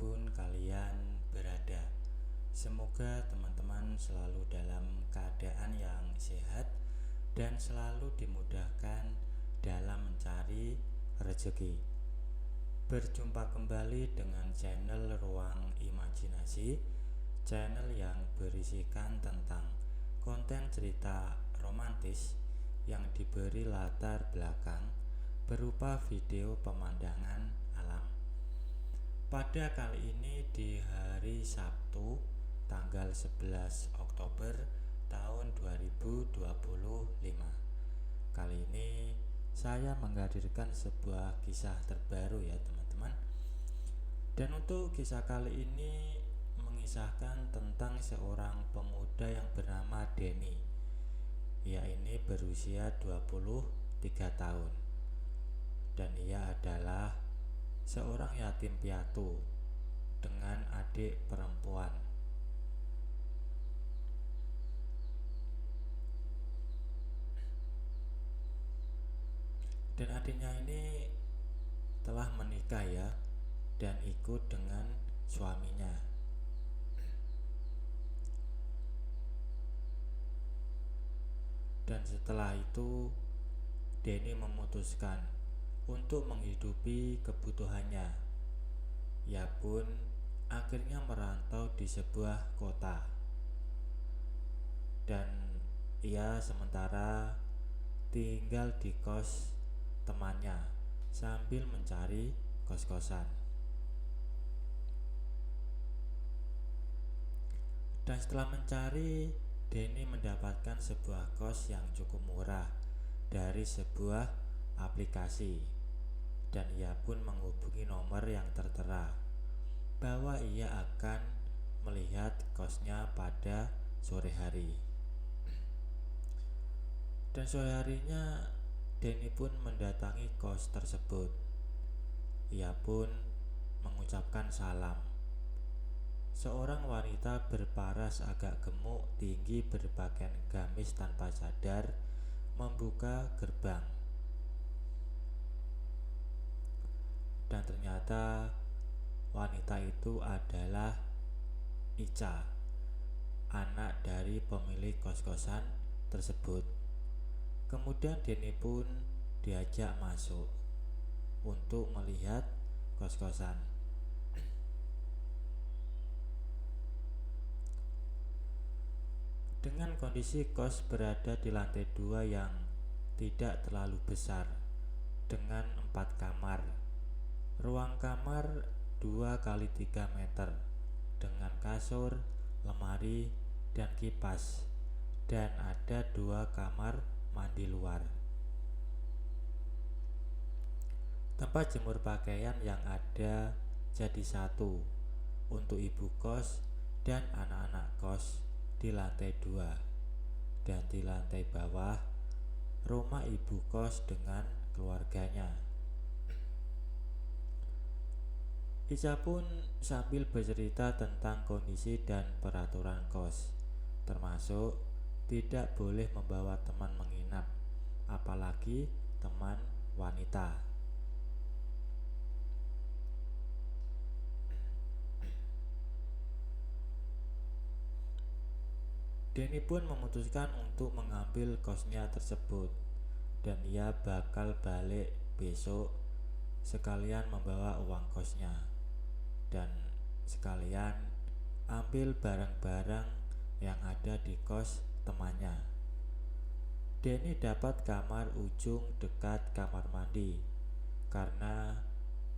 dimanapun kalian berada. Semoga teman-teman selalu dalam keadaan yang sehat dan selalu dimudahkan dalam mencari rezeki. Berjumpa kembali dengan channel Ruang Imajinasi, channel yang berisikan tentang konten cerita romantis yang diberi latar belakang berupa video pemandangan alam. Pada kali ini di hari Sabtu tanggal 11 Oktober tahun 2025. Kali ini saya menghadirkan sebuah kisah terbaru ya teman-teman. Dan untuk kisah kali ini mengisahkan tentang seorang pemuda yang bernama Denny. Ia ini berusia 23 tahun. Dan ia adalah seorang yatim piatu dengan adik perempuan. Dan adiknya ini telah menikah ya, dan ikut dengan suaminya. Dan setelah itu Denny memutuskan untuk menghidupi kebutuhannya. Ia pun akhirnya merantau di sebuah kota. Dan ia sementara tinggal di kos temannya sambil mencari kos-kosan. Dan setelah mencari, Denny mendapatkan sebuah kos yang cukup murah dari sebuah aplikasi. Dan ia pun menghubungi nomor yang tertera bahwa ia akan melihat kosnya pada sore hari. Dan sore harinya Denny pun mendatangi kos tersebut. Ia pun mengucapkan salam. Seorang wanita berparas agak gemuk, tinggi, berpakaian gamis tanpa cadar membuka gerbang. Dan ternyata wanita itu adalah Ica, anak dari pemilik kos-kosan tersebut. Kemudian Denny pun diajak masuk untuk melihat kos-kosan. Dengan kondisi kos berada di lantai 2 yang tidak terlalu besar dengan 4 kamar. Ruang kamar 2x3 meter dengan kasur, lemari, dan kipas. Dan ada 2 kamar mandi luar. Tempat jemur pakaian yang ada jadi satu untuk ibu kos dan anak-anak kos di lantai 2. Dan di lantai bawah rumah ibu kos dengan keluarganya. Ica pun sambil bercerita tentang kondisi dan peraturan kos, termasuk tidak boleh membawa teman menginap, apalagi teman wanita. Denny pun memutuskan untuk mengambil kosnya tersebut, dan ia bakal balik besok sekalian membawa uang kosnya. Dan sekalian ambil barang-barang yang ada di kos temannya. Denny dapat kamar ujung dekat kamar mandi karena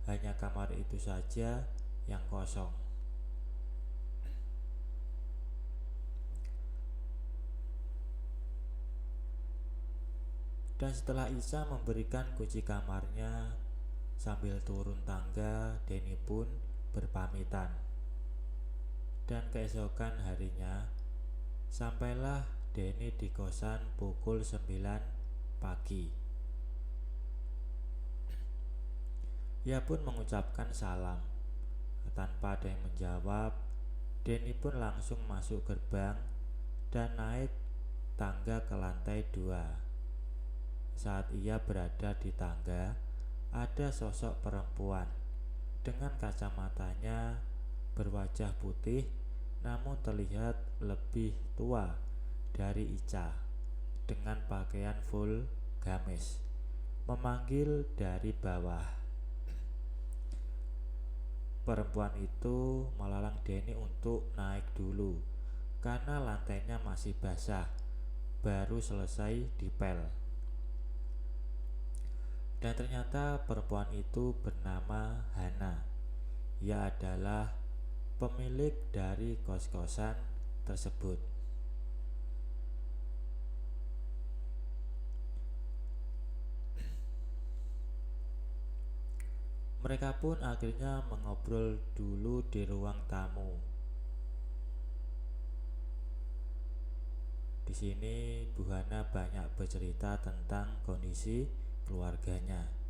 hanya kamar itu saja yang kosong. Dan setelah Ica memberikan kunci kamarnya, sambil turun tangga, Denny pun berpamitan. Dan keesokan harinya sampailah Denny di kosan pukul 9 pagi. Ia pun mengucapkan salam. Tanpa ada yang menjawab, Denny pun langsung masuk gerbang dan naik tangga ke lantai 2. Saat ia berada di tangga, ada sosok perempuan dengan kacamatanya berwajah putih namun terlihat lebih tua dari Ica, dengan pakaian full gamis, memanggil dari bawah. Perempuan itu melarang Denny untuk naik dulu karena lantainya masih basah, baru selesai dipel. Dan ternyata perempuan itu bernama Hana. Ia adalah pemilik dari kos-kosan tersebut. Mereka pun akhirnya mengobrol dulu di ruang tamu. Di sini Bu Hana banyak bercerita tentang kondisi keluarganya.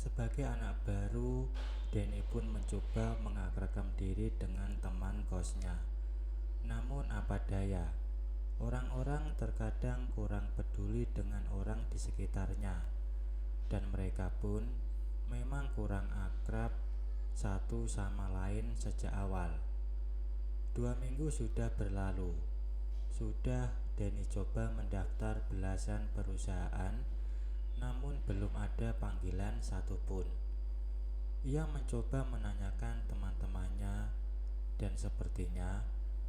Sebagai anak baru, Denny pun mencoba mengakrabkan diri dengan teman kosnya. Namun apa daya, orang-orang terkadang kurang peduli dengan orang di sekitarnya, dan mereka pun memang kurang akrab satu sama lain sejak awal. 2 minggu sudah berlalu. Sudah Denny coba mendaftar belasan perusahaan, namun belum ada panggilan satupun. Ia mencoba menanyakan teman-temannya, dan sepertinya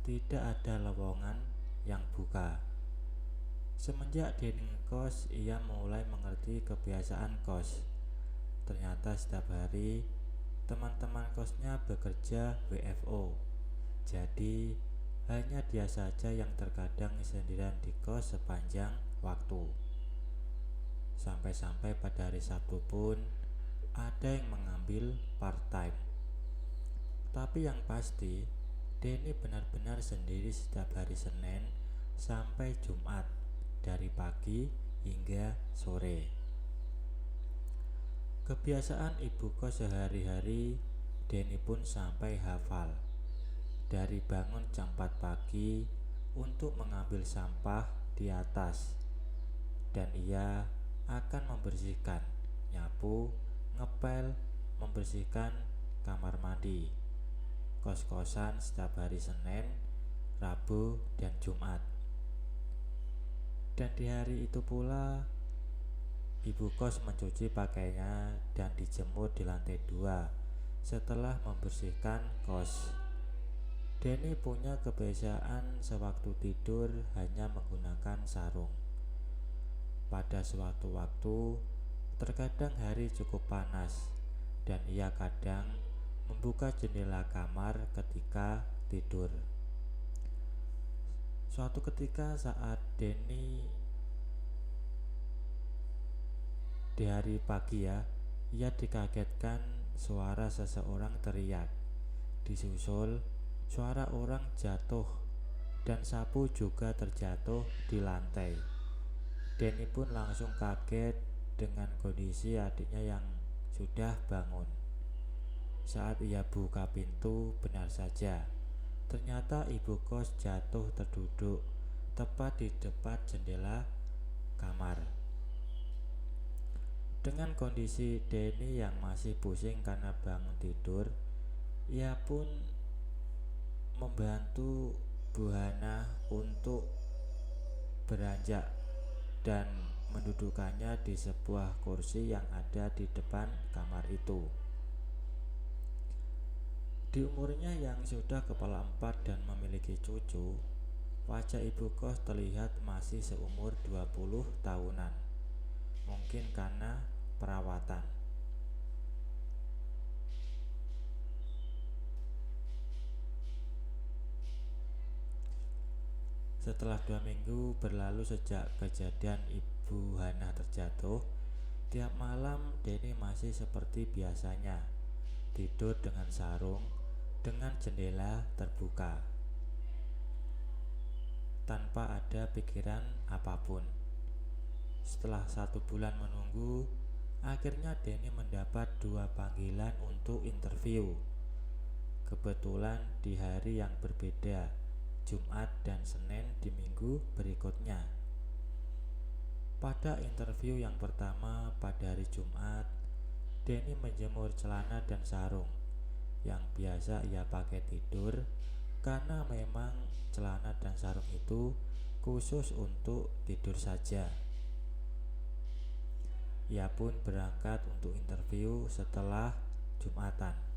tidak ada lowongan yang buka. Semenjak Denny ngekos, ia mulai mengerti kebiasaan kos. Ternyata setiap hari teman-teman kosnya bekerja WFO. Jadi hanya dia saja yang terkadang sendirian di kos sepanjang waktu. Sampai-sampai pada hari Sabtu pun ada yang mengambil part-time. Tapi yang pasti, Denny benar-benar sendiri setiap hari Senin sampai Jumat, dari pagi hingga sore. Kebiasaan ibu kos sehari-hari Denny pun sampai hafal. Dari bangun jam 4 pagi untuk mengambil sampah di atas, dan ia akan membersihkan, nyapu, ngepel, membersihkan kamar mandi, kos-kosan setiap hari Senin, Rabu, dan Jumat. Dan di hari itu pula ibu kos mencuci pakaiannya dan dijemur di lantai 2 setelah membersihkan kos. Denny punya kebiasaan sewaktu tidur hanya menggunakan sarung. Pada suatu waktu, terkadang hari cukup panas, dan ia kadang membuka jendela kamar ketika tidur. Suatu ketika saat Denny di hari pagi ia dikagetkan suara seseorang teriak, disusul suara orang jatuh, dan sapu juga terjatuh di lantai. Denny pun langsung kaget dengan kondisi adiknya yang sudah bangun. Saat ia buka pintu, benar saja, ternyata ibu kos jatuh terduduk tepat di depan jendela kamar. Dengan kondisi Denny yang masih pusing karena bangun tidur, ia pun membantu Bu Hana untuk beranjak dan mendudukannya di sebuah kursi yang ada di depan kamar itu. Di umurnya yang sudah kepala 4 dan memiliki cucu, wajah ibu kos terlihat masih seumur 20 tahunan. Mungkin karena perawatan. Setelah 2 minggu berlalu sejak kejadian Ibu Hana terjatuh, tiap malam Denny masih seperti biasanya, tidur dengan sarung, dengan jendela terbuka, tanpa ada pikiran apapun. Setelah 1 bulan menunggu, akhirnya Denny mendapat 2 panggilan untuk interview. Kebetulan di hari yang berbeda, Jumat dan Senin di minggu berikutnya. Pada interview yang pertama pada hari Jumat, Denny menjemur celana dan sarung yang biasa ia pakai tidur, karena memang celana dan sarung itu khusus untuk tidur saja. Ia pun berangkat untuk interview setelah Jumatan.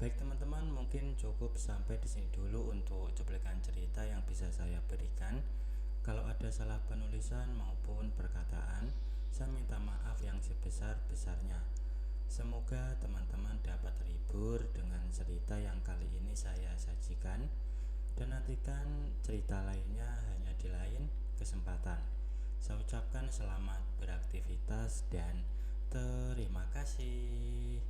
Baik teman-teman, mungkin cukup sampai di sini dulu untuk cuplikan cerita yang bisa saya berikan. Kalau ada salah penulisan maupun perkataan, saya minta maaf yang sebesar-besarnya. Semoga teman-teman dapat terhibur dengan cerita yang kali ini saya sajikan, dan nantikan cerita lainnya hanya di lain kesempatan. Saya ucapkan selamat beraktivitas dan terima kasih.